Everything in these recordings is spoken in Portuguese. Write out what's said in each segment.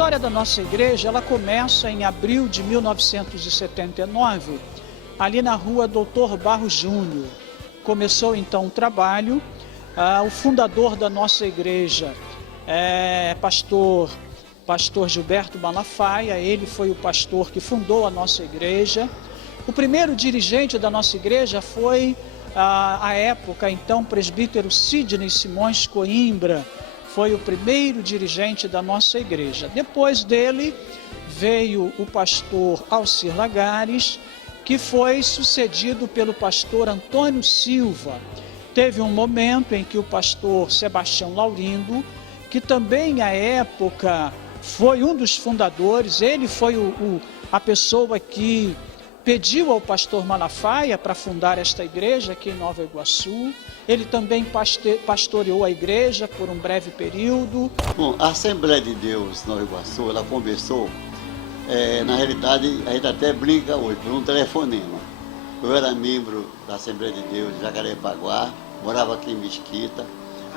história da nossa igreja, ela começa em abril de 1979, ali na rua Doutor Barros Júnior. Começou então o trabalho. O fundador da nossa igreja é pastor Gilberto Malafaia. Ele foi o pastor que fundou a nossa igreja. O primeiro dirigente da nossa igreja foi, à época, então, presbítero Sidney Simões Coimbra. Foi o primeiro dirigente da nossa igreja. Depois dele veio o pastor Alcir Lagares, que foi sucedido pelo pastor Antônio Silva. Teve um momento em que o pastor Sebastião Laurindo, que também à época foi um dos fundadores, ele foi a pessoa que pediu ao pastor Malafaia para fundar esta igreja aqui em Nova Iguaçu. Ele também pastoreou a igreja por um breve período. Bom, a Assembleia de Deus Nova Iguaçu, ela começou, na realidade, a gente até brinca hoje, por um telefonema. Eu era membro da Assembleia de Deus de Jacarepaguá, morava aqui em Mesquita,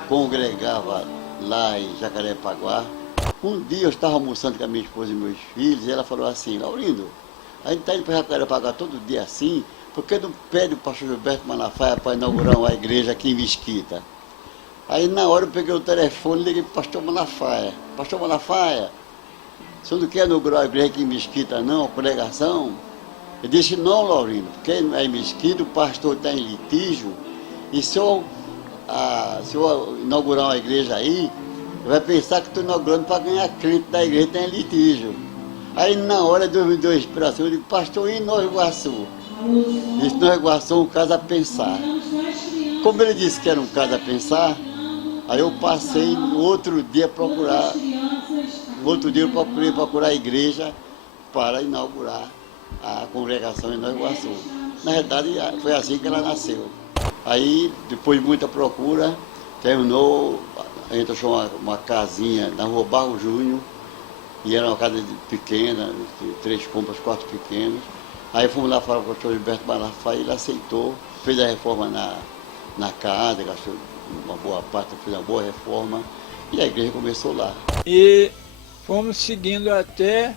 congregava lá em Jacarepaguá. Um dia eu estava almoçando com a minha esposa e meus filhos, e ela falou assim: Laurindo, a gente está indo para Jacarepaguá todo dia assim, por que não pede o pastor Gilberto Malafaia para inaugurar uma igreja aqui em Mesquita? Aí na hora eu peguei o telefone e liguei para o pastor Malafaia. Pastor Malafaia, o senhor não quer inaugurar a igreja aqui em Mesquita não, a pregação? Eu disse: não, Laurindo, porque é em Mesquita, o pastor está em litígio, e se eu inaugurar uma igreja aí, vai pensar que estou inaugurando para ganhar crente da igreja, tem litígio. Aí na hora me deu inspiração, eu digo: pastor, em Nova Iguaçu? Isso, Nova Iguaçu é um caso a pensar. Como ele disse que era um caso a pensar, aí eu passei no outro dia procurar, procurei procurar a igreja para inaugurar a congregação em Nova Iguaçu. Na verdade, foi assim que ela nasceu. Aí, depois de muita procura, terminou, a gente achou uma casinha na rua Barro Júnior, e era uma casa pequena, 3 cômodos, 4 pequenos. Aí fomos lá falar com o pastor Gilberto Malafaia, ele aceitou, fez a reforma na casa, gastou uma boa parte, fez uma boa reforma, e a igreja começou lá. E fomos seguindo até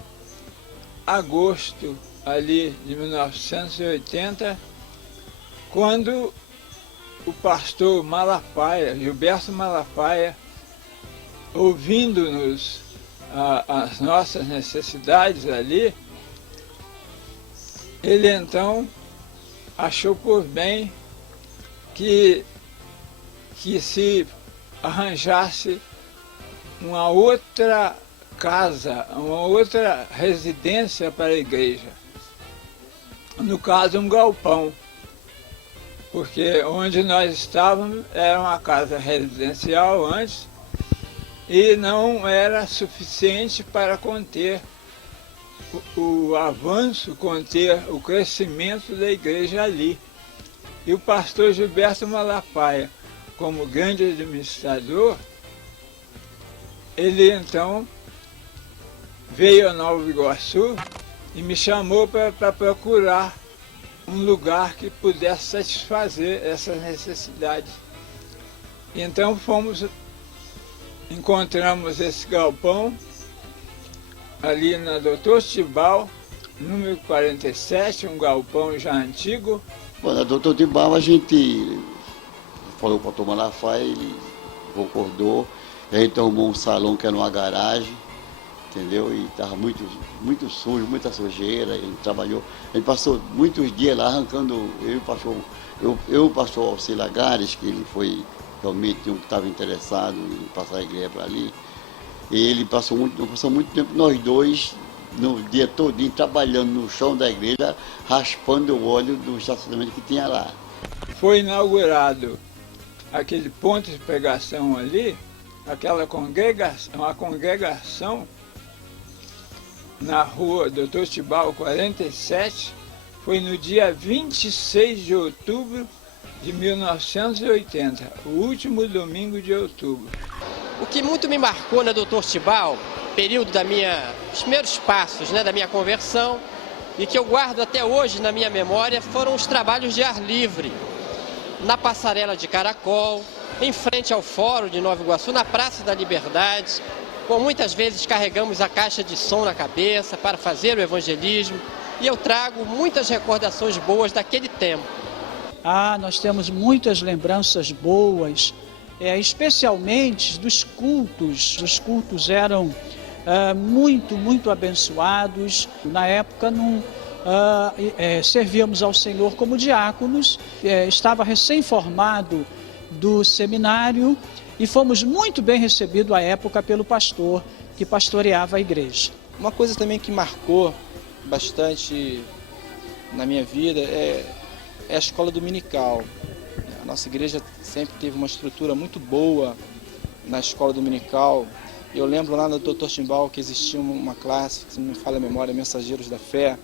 agosto ali de 1980, quando o pastor Malafaia, Gilberto Malafaia, ouvindo-nos as nossas necessidades ali, ele então achou por bem que se arranjasse uma outra casa, uma outra residência para a igreja. No caso, um galpão, porque onde nós estávamos era uma casa residencial antes e não era suficiente para conter o avanço, conter o crescimento da igreja ali. E o pastor Gilberto Malafaia, como grande administrador, ele então veio a Nova Iguaçu e me chamou para procurar um lugar que pudesse satisfazer essas necessidades. Então encontramos esse galpão ali na Doutor Tibau, número 47, um galpão já antigo. Bom, na Doutor Tibau a gente falou para o pastor Malafaia, ele concordou, e a gente arrumou um salão que era uma garagem, entendeu? E estava muito sujo, muita sujeira, ele trabalhou, ele passou muitos dias lá arrancando, eu o pastor Alcir Lagares, que ele foi realmente um que estava interessado em passar a igreja para ali, e ele passou muito tempo, nós dois, no dia todinho, trabalhando no chão da igreja, raspando o óleo do estacionamento que tinha lá. Foi inaugurado aquele ponto de pregação ali, uma congregação na rua Doutor Tibau 47, foi no dia 26 de outubro de 1980, o último domingo de outubro. O que muito me marcou na Doutor Tibau, período os primeiros passos, da minha conversão, e que eu guardo até hoje na minha memória, foram os trabalhos de ar livre, na Passarela de Caracol, em frente ao Fórum de Nova Iguaçu, na Praça da Liberdade, Por muitas vezes carregamos a caixa de som na cabeça para fazer o evangelismo e eu trago muitas recordações boas daquele tempo. Nós temos muitas lembranças boas, especialmente dos cultos. Os cultos eram muito abençoados. Na época servíamos ao Senhor como diáconos, estava recém-formado do seminário e fomos muito bem recebidos à época pelo pastor que pastoreava a igreja. Uma coisa também que marcou bastante na minha vida é a escola dominical. A nossa igreja sempre teve uma estrutura muito boa na escola dominical. Eu lembro lá no Dr. Timbal que existia uma classe, se não me falha a memória, Mensageiros da Fé,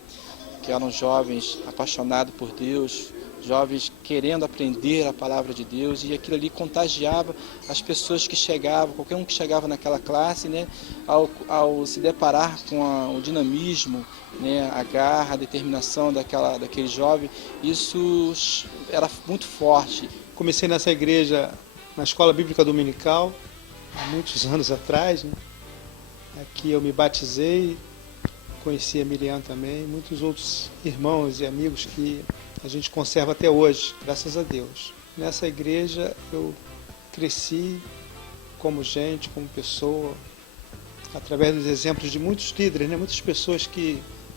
que eram jovens apaixonados por Deus, jovens querendo aprender a palavra de Deus, e aquilo ali contagiava as pessoas que chegavam, qualquer um que chegava naquela classe, né, ao se deparar com o dinamismo, né, a garra, a determinação daquele jovem, isso era muito forte. Comecei nessa igreja, na Escola Bíblica Dominical, há muitos anos atrás, né? Aqui eu me batizei, conheci a Miriam também, muitos outros irmãos e amigos que a gente conserva até hoje, graças a Deus. Nessa igreja eu cresci como gente, como pessoa, através dos exemplos de muitos líderes, né? Muitas pessoas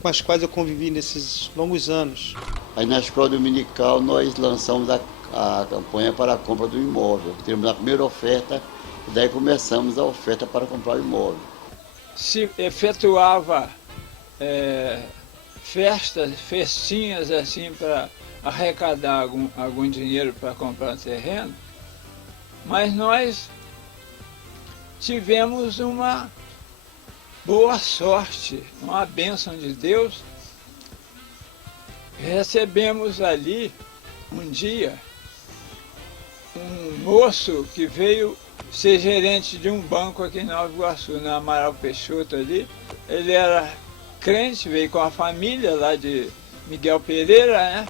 com as quais eu convivi nesses longos anos. Aí na escola dominical nós lançamos a campanha para a compra do imóvel. Tivemos a primeira oferta e daí começamos a oferta para comprar o imóvel. Se efetuava festinhas assim para arrecadar algum dinheiro para comprar um terreno, mas nós tivemos uma boa sorte, uma bênção de Deus. Recebemos ali um dia um moço que veio ser gerente de um banco aqui em Nova Iguaçu, na Amaral Peixoto ali. Ele era crente, veio com a família lá de Miguel Pereira, né?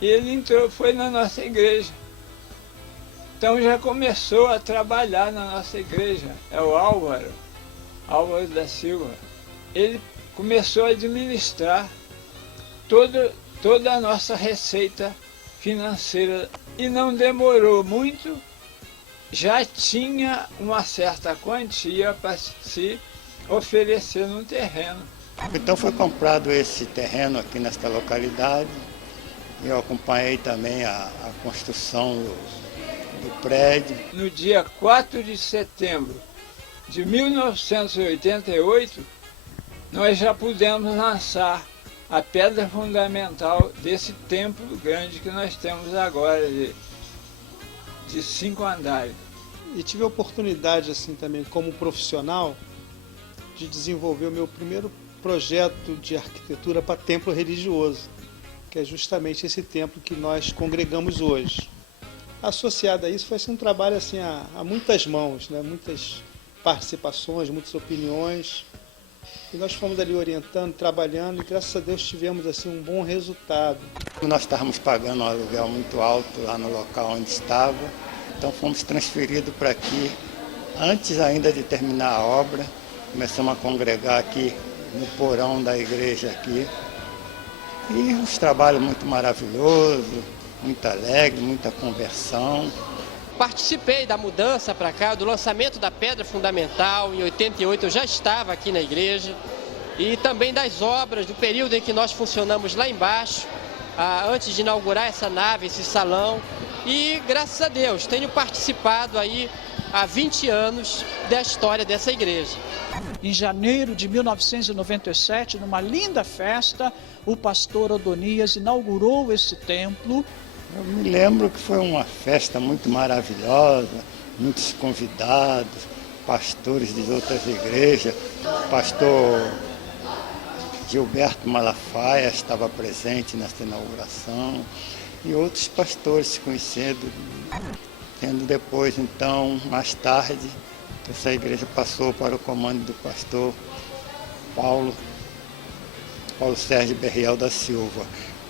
E ele foi na nossa igreja. Então já começou a trabalhar na nossa igreja. É o Álvaro da Silva. Ele começou a administrar toda a nossa receita financeira e não demorou muito, já tinha uma certa quantia para se oferecer no terreno. Então foi comprado esse terreno aqui nesta localidade. Eu acompanhei também a construção do prédio. No dia 4 de setembro de 1988, nós já pudemos lançar a pedra fundamental desse templo grande que nós temos agora, de 5 andares. E tive a oportunidade, assim, também como profissional, de desenvolver o meu primeiro projeto de arquitetura para templo religioso, que é justamente esse templo que nós congregamos hoje. Associado a isso, foi assim, um trabalho assim, a muitas mãos, né? Muitas participações, muitas opiniões. E nós fomos ali orientando, trabalhando, e graças a Deus tivemos assim, um bom resultado. Nós estávamos pagando um aluguel muito alto lá no local onde estava, então fomos transferidos para aqui antes ainda de terminar a obra. Começamos a congregar aqui no porão da igreja aqui. E os trabalhos muito maravilhosos, muito alegre, muita conversão. Participei da mudança para cá, do lançamento da pedra fundamental. Em 88 eu já estava aqui na igreja. E também das obras, do período em que nós funcionamos lá embaixo, antes de inaugurar essa nave, esse salão. E graças a Deus tenho participado aí há 20 anos da história dessa igreja. Em janeiro de 1997, numa linda festa, o pastor Adonias inaugurou esse templo. Eu me lembro que foi uma festa muito maravilhosa, muitos convidados, pastores de outras igrejas. O pastor Gilberto Malafaia estava presente nessa inauguração e outros pastores se conhecendo. Tendo depois, então, mais tarde, essa igreja passou para o comando do pastor Paulo Sérgio Berriel da Silva,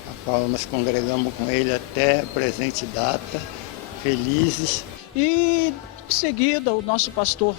a qual nós congregamos com ele até a presente data, felizes. E Em seguida, o nosso pastor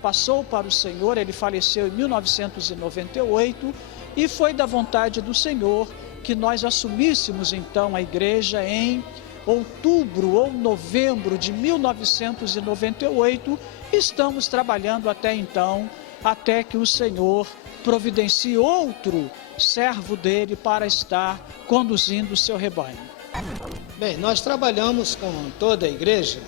passou para o Senhor, ele faleceu em 1998, e foi da vontade do Senhor que nós assumíssemos então a igreja em outubro ou novembro de 1998. Estamos trabalhando até então, até que o Senhor providencie outro servo dele para estar conduzindo o seu rebanho. Bem, nós trabalhamos com toda a igreja,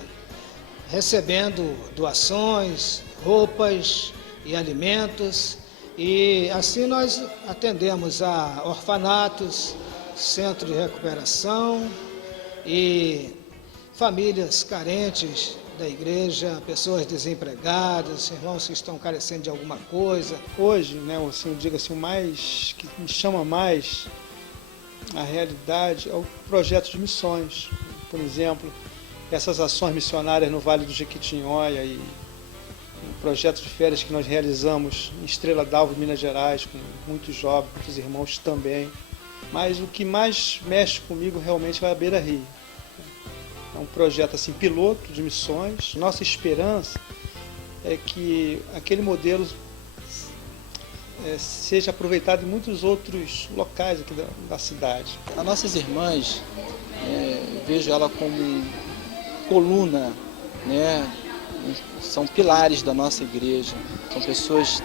recebendo doações, roupas e alimentos, e assim nós atendemos a orfanatos, centro de recuperação e famílias carentes da igreja, pessoas desempregadas, irmãos que estão carecendo de alguma coisa. Hoje, né, assim, eu digo assim, o mais que me chama mais a realidade é o projeto de missões. Por exemplo, essas ações missionárias no Vale do Jequitinhonha e o projeto de férias que nós realizamos em Estrela d'Alva, Minas Gerais, com muitos jovens, muitos irmãos também. Mas o que mais mexe comigo realmente é a Beira Rio. É um projeto assim, piloto de missões. Nossa esperança é que aquele modelo seja aproveitado em muitos outros locais aqui da cidade. As nossas irmãs, vejo ela como coluna, né? São pilares da nossa igreja, são pessoas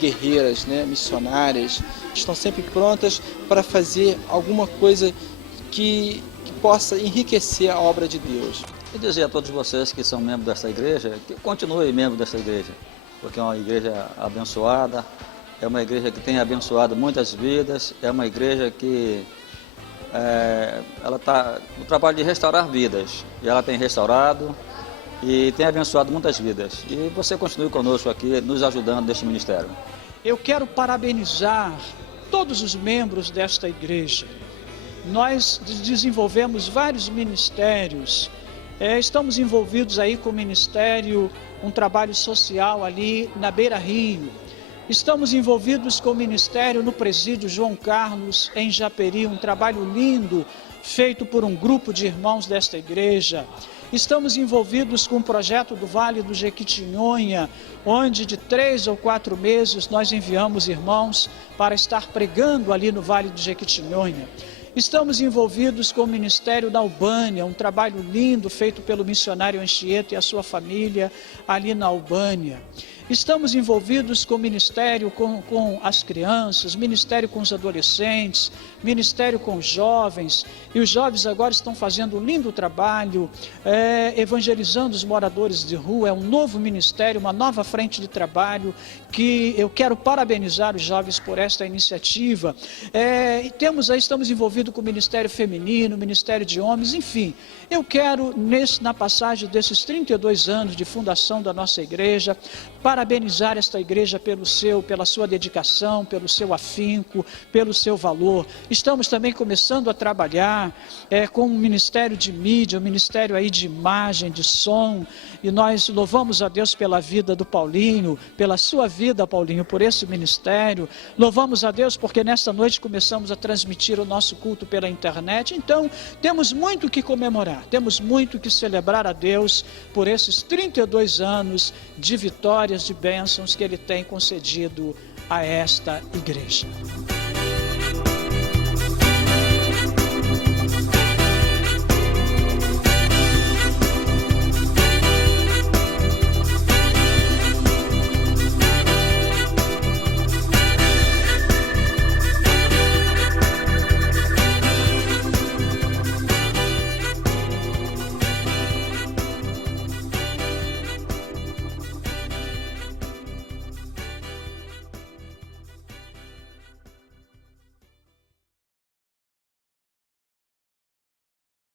guerreiras, né? Missionárias, estão sempre prontas para fazer alguma coisa que possa enriquecer a obra de Deus. E dizer a todos vocês que são membros dessa igreja, que continuem membros dessa igreja, porque é uma igreja abençoada, é uma igreja que tem abençoado muitas vidas, é uma igreja que ela está no trabalho de restaurar vidas, e ela tem restaurado e tem abençoado muitas vidas. E você continue conosco aqui, nos ajudando neste ministério. Eu quero parabenizar todos os membros desta igreja. Nós desenvolvemos vários ministérios, estamos envolvidos aí com o ministério, um trabalho social ali na Beira Rio. Estamos envolvidos com o ministério no presídio João Carlos, em Japeri, um trabalho lindo, feito por um grupo de irmãos desta igreja. Estamos envolvidos com o projeto do Vale do Jequitinhonha, onde de 3 ou 4 meses nós enviamos irmãos para estar pregando ali no Vale do Jequitinhonha. Estamos envolvidos com o Ministério da Albânia, um trabalho lindo feito pelo missionário Anchieta e a sua família ali na Albânia. Estamos envolvidos com o ministério com as crianças, ministério com os adolescentes, ministério com os jovens, e os jovens agora estão fazendo um lindo trabalho, evangelizando os moradores de rua. É um novo ministério, uma nova frente de trabalho, que eu quero parabenizar os jovens por esta iniciativa. Estamos envolvidos com o ministério feminino, ministério de homens, enfim. Eu quero, na passagem desses 32 anos de fundação da nossa igreja, parabenizar esta igreja pela sua dedicação, pelo seu afinco, pelo seu valor. Estamos também começando a trabalhar com o ministério de mídia, o ministério aí de imagem, de som, e nós louvamos a Deus pela vida do Paulinho, pela sua vida, Paulinho, por esse ministério. Louvamos a Deus porque nesta noite começamos a transmitir o nosso culto pela internet. Então, temos muito que comemorar, temos muito que celebrar a Deus por esses 32 anos de vitórias, de bênçãos que Ele tem concedido a esta igreja.